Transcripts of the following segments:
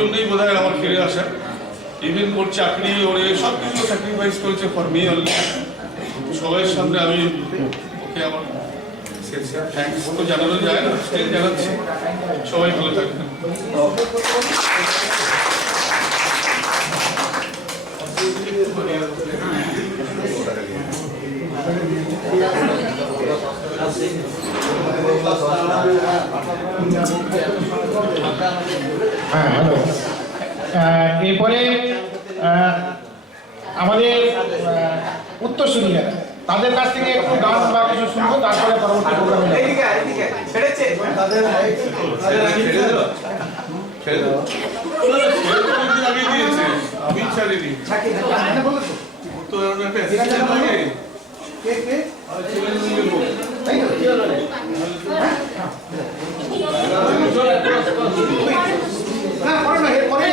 জন্যই বোধহয় আমার ফিরে আসা। ইভেন ওর চাকরি ওরে সব কিছু স্যাক্রিফাইস করেছে ফর মি অনলি। সবাইয়ের সামনে আমি ওকে আমার থ্যাঙ্কস তো জানানো যায় না, স্টিল জানাচ্ছি। সবাই ভালো থাকবেন। হ্যাঁ, হ্যালো। এরপরে আমাদের উত্তরসূরিরা তাদের কাছ থেকে একটু গান বা কিছু শুনবো, তারপরে পরবর্তী প্রোগ্রামে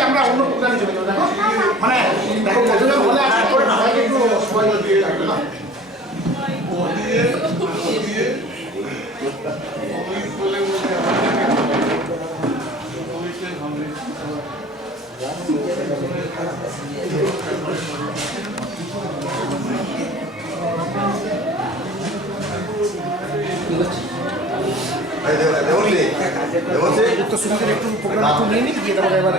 আমরা অন্য প্রোগ্রামে চলে যাবো। মানে একটু প্রোগ্রাম নিয়ে নিই, গিয়ে তারপরে এবার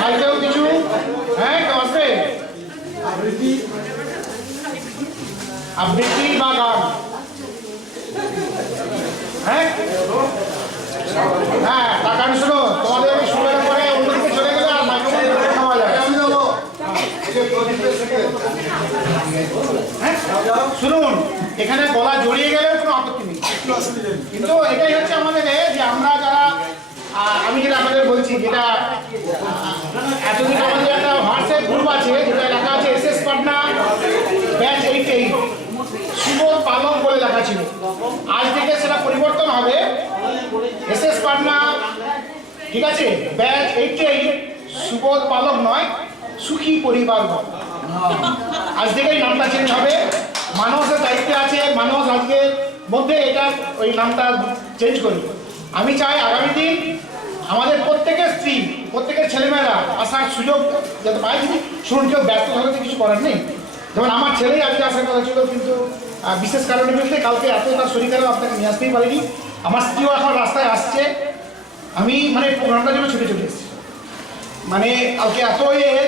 I go আবৃত্তি বা গান, হ্যাঁ হ্যাঁ, তার কারণ শোনো, তোমাদের সময়ের পরে অন্যদিকে চলে গেলে আর মাইক্রোফোন ধরে নেওয়া যায়। হ্যাঁ, শুনুন, এখানে গলা জড়িয়ে গেলেও কোনো আপত্তি নেই, কিন্তু এটাই হচ্ছে আমাদের যে আমরা যারা আমি যেটা আমাদের বলছি, যেটা এতদিন আমাদের একটা হোয়াটসঅ্যাপ গ্রুপ আছে, যেটা লেখা আছে এসএস পাটনা ব্যাচ 88 সুবোধ পালক বলে লেখা ছিল। আজ থেকে সেটা পরিবর্তন হবে, এসএস পাটনা, ঠিক আছে, ব্যাচ 88 সুবোধ পালক নয়, সুখী পরিবার। আজ থেকে এই নামটা চেঞ্জ হবে। মানুষের দায়িত্বে আছে, মানুষ আজকের মধ্যে এটা ওই নামটা চেঞ্জ করি। আমি চাই আগামী দিন আমাদের প্রত্যেকের স্ত্রী, প্রত্যেকের ছেলেমেয়েরা আসার সুযোগ যাতে পায়। যদি শুনুন, কেউ ব্যস্ত থাকতে কিছু করার নেই। যেমন আমার ছেলেই আজকে আসার কথা ছিল, কিন্তু বিশেষ কারণে বলতে কালকে এত তার শরীর খারাপ, আপনাকে নিয়ে আসতেই পারিনি। আমার স্ত্রীও এখন রাস্তায় আসছে, আমি মানে প্রোগ্রামটার জন্য ছুটে চলে এসেছি। মানে কালকে এত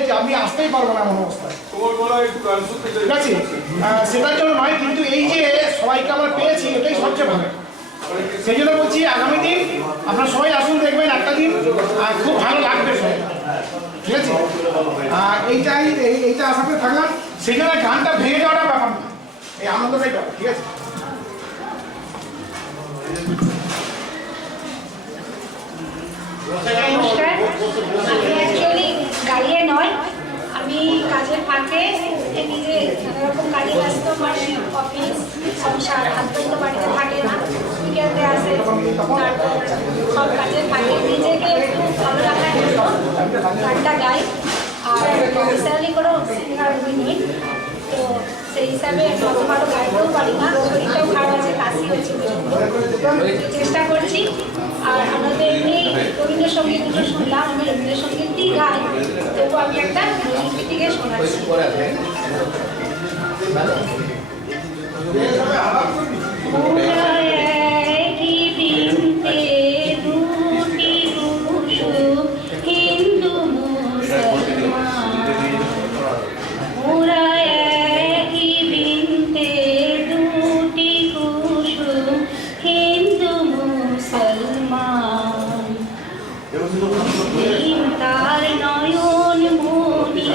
যে আমি আসতেই পারবো না এমন অবস্থায়, ঠিক আছে? সেটার জন্য নয়, কিন্তু এই যে সবাইকে আমরা পেয়েছি এটাই সবচেয়ে ভালো। সেই জন্য বলছি আগামী দিন আপনারা সবাই আসুন, দেখবেন একটা দিন খুব ভালো লাগবে সবাই, ঠিক আছে? এইটা আশা করে থাকলাম। সেই জন্য গানটা ভেঙে যাওয়াটা ব্যাপার না, এই আনন্দটাই ব্যাপার, ঠিক আছে? নমস্কার, আমি অ্যাকচুয়ালি গাইয়ে নয়, আমি কাজের ফাঁকে নিজে নানারকম কাজে ব্যস্ত, মানে অফিস, সংসার, হাজব্যান্ড তো বাড়িতে থাকে না, বিকেলতে আসে, তারপর সব কাজের ফাঁকে নিজেকে একটু ভালো রাখার জন্য গানটা গাই। আর স্যালারি করেও সিঙ্গার নই, তো সেই হিসাবে অত ভালো গাইতেও পারি না, শরীরটাও খারাপ আছে, কাশি হয়েছে, চেষ্টা করছি। আর আমাদের এমনি রবীন্দ্রসঙ্গীত দুটো শুনলাম, আমি রবীন্দ্রসঙ্গীতই গাই, তবু আমি একটা নজরুলগীতিকে শোনাচ্ছি। হিন্দু তার নয়ন মনি,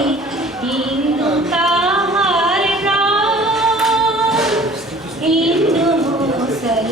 হিন্দু তাহার রাম, হিন্দু মুসলমান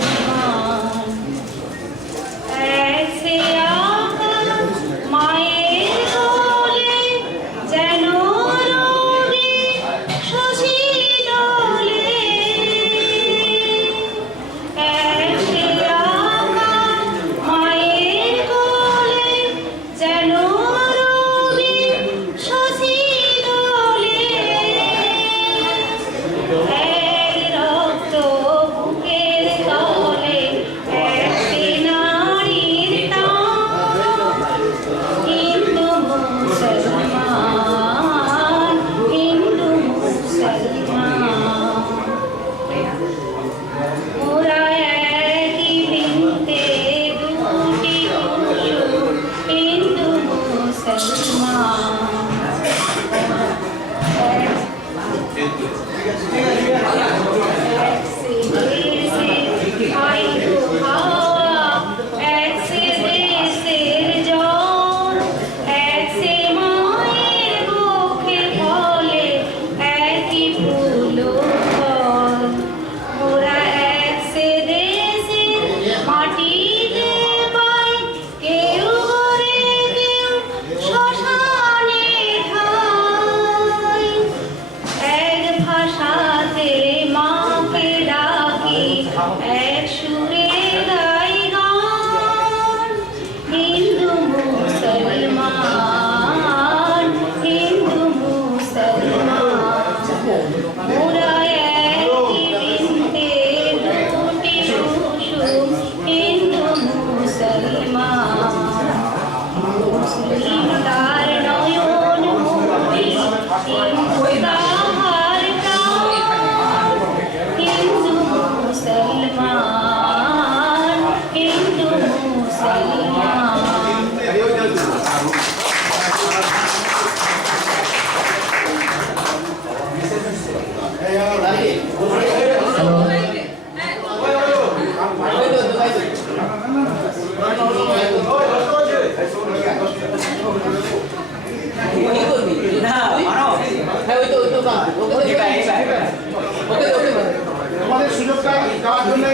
তোমাদের সুযোগটা দেওয়ার জন্য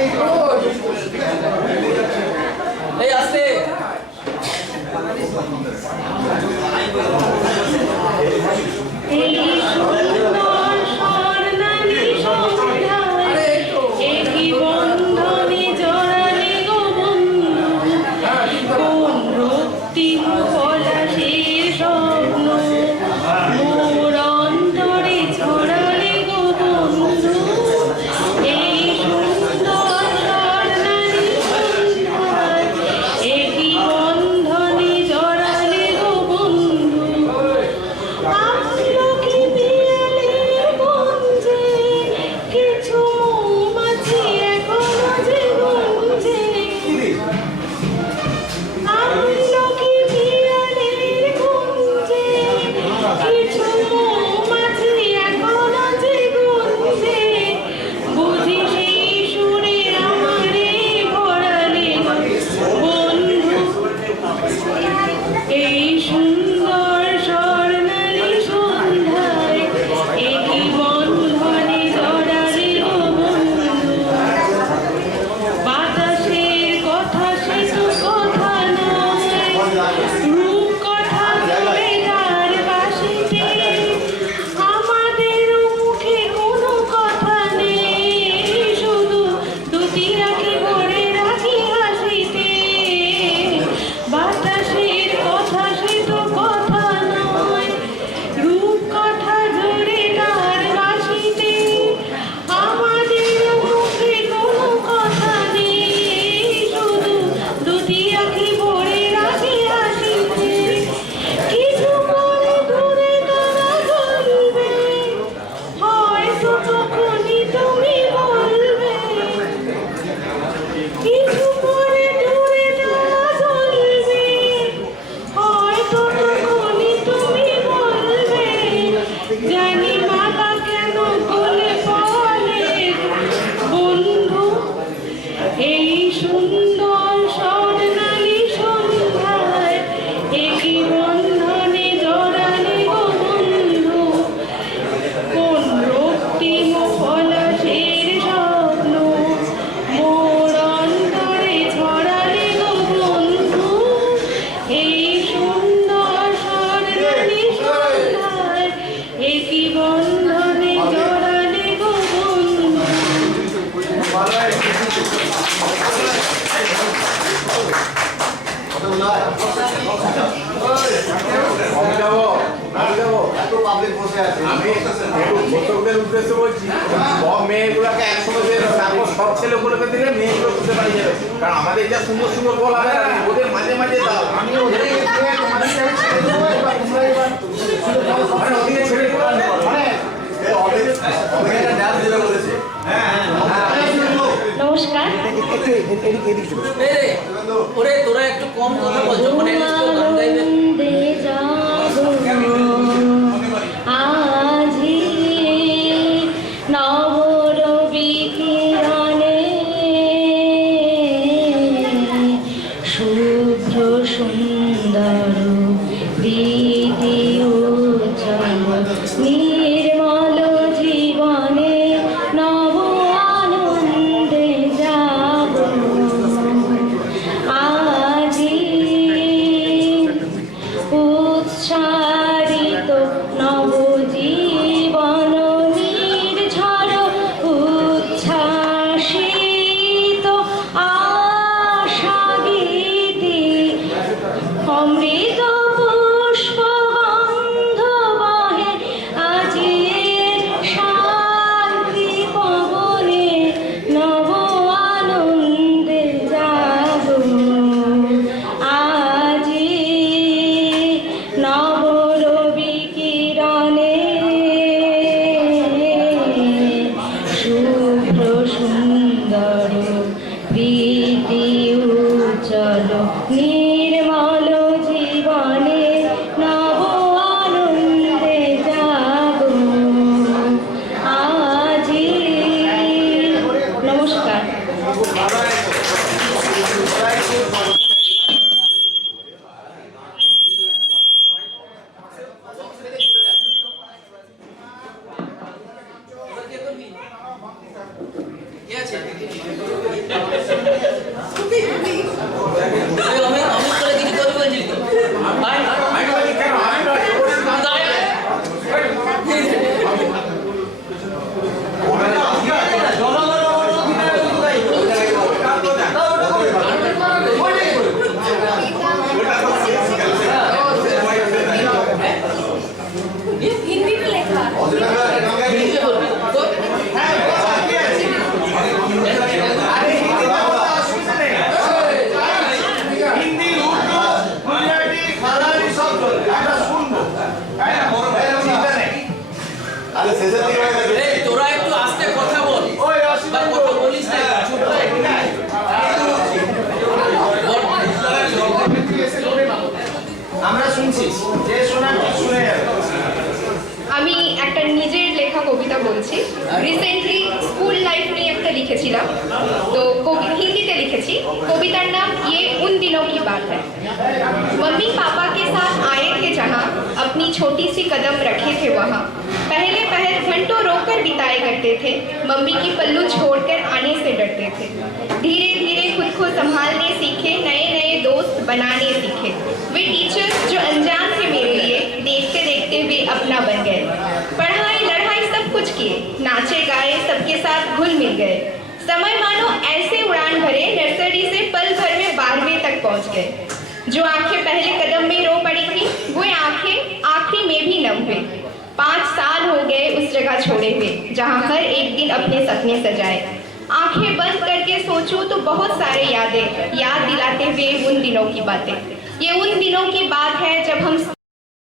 এই আসতে এই সুন্দর স্বর্ণালী সন্ধ্যায় একই বন্ধনে জড়ালে গো বন্ধু, কোন রক্তিম পলাশের স্বপ্ন মোর অন্তরে ছড়ালে গো বন্ধু। এই সুন্দর স্বর্ণালী সন্ধ্যায় একই বন্ধনে জড়ালে গো বন্ধু, আমলকি পিয়ালির গঞ্জে কিছু মৌমাছি এখনো যে গুঞ্জে। আমলকি পিয়ালির গঞ্জে কিছু মৌমাছি এখনো যে গুঞ্জে, বুঝি সেই সুরে আমারে ভরালে বন্ধু। এই সুন্দর স্বর্ণালী সন্ধ্যায় একই বন্ধনে জড়ালে গো বন্ধু, বাতাসের কথা সে তো কথা নয়, রূপ কথা জুড়ে তার বাসিতে, আমাদের মুখে কোনো কথা নেই, শুধু দুটি আঁখি ভরে রাখি হাসিতে। বাতাসের কথা সে তো কথা নয়, রূপ কথা জুড়ে তার বাসিতে, আমাদের মুখে কোনো কথা নেই, শুধু দুটি আঁখি ভরে রাখি হাসিতে। কিছু পরে দূরে তারা জ্বলবে, হয়তো তখনই তুমি বলবে। কিছু পরে দূরে তারা জ্বলবে, হয়তো তখনই তুমি বলবে, জানি মালা কেন বলে বলে বন্ধু। এই সুন্দর স্বর্ণালী সন্ধ্যায় একই বন্ধনে জড়ালে গো বন্ধু, কোন রক্তিম পলাশের স্বপ্ন মোর অন্তরে ছড়ালে গো বন্ধু। এই সুন্দর স্বর্ণালী সন্ধ্যায় একই বন্ধনে জড়ালে গো বন্ধু। আমি দর্শকদের উদ্দেশ্যে বলছি, সব মেয়েগুলোকে একসঙ্গে দিয়ে দাও, তারপর সব ছেলেগুলোকে দিলে মেয়েগুলো বুঝতে পারি যাবে, কারণ আমাদের যা সুন্দর সুন্দর বল আছে ওদের মাঝে মাঝে দাও। আমি ওদের তোমাদের ছেড়ে দেবো, এবার তোমরা এবার মানে ওদিকে ছেড়ে দিবো, মানে নমস্কার। রে ওরে তোরা একটু কম কথা বলছো, মানে গান গাইবে। আনন্দে যাবো আজি নবরবি কিরণে, শুভ্র সুন্দর দিদি উজ্জ্বল নির্মল জীবনে নব আনন্দে যাব। শেষের দিকে হয়ে গেছে। এই তোরা একটু আস্তে কথা বল বা কথা বলিস না চুপ করে আমরা শুনছি যে শোনার শুনে যাবে। আমি একটা নিজের লেখা কবিতা বলছি রিসেন্টলি স্কুল লাইফ নিয়ে একটা লিখেছিলাম তো হিंदीতে लिखेছি कवितार नाम ये उन दिनों की बात है। मम्मी पापा के साथ आए थे जहाँ अपनी छोटी सी कदम रखे थे वहाँ पहले पहर घंटों रोकर बिताए करते थे मम्मी की पल्लू छोड़कर आने से डरते थे धीरे धीरे खुद को संभालने सीखे नए नए दोस्त बनाने सीखे वे टीचर्स जो अनजान थे मेरे लिए देखते देखते वे अपना बन गए पढ़ाई लड़ाई सब कुछ किए नाचे गाए सबके साथ घुल मिल गए समय मानो ऐसे उड़ान भरे नर्सरी से पल भर में 12वीं तक पहुंच गए जो आंखें पहले कदम में रो पड़ी थी वो आंखें आखिरी में भी नम हुए 5 साल हो गए उस जगह छोड़े हुए जहां हर एक दिन अपने सपने सजाए आंखें बंद करके सोचूं तो बहुत सारे यादें याद दिलाते हुए उन दिनों की बातें ये उन दिनों की बात है जब हम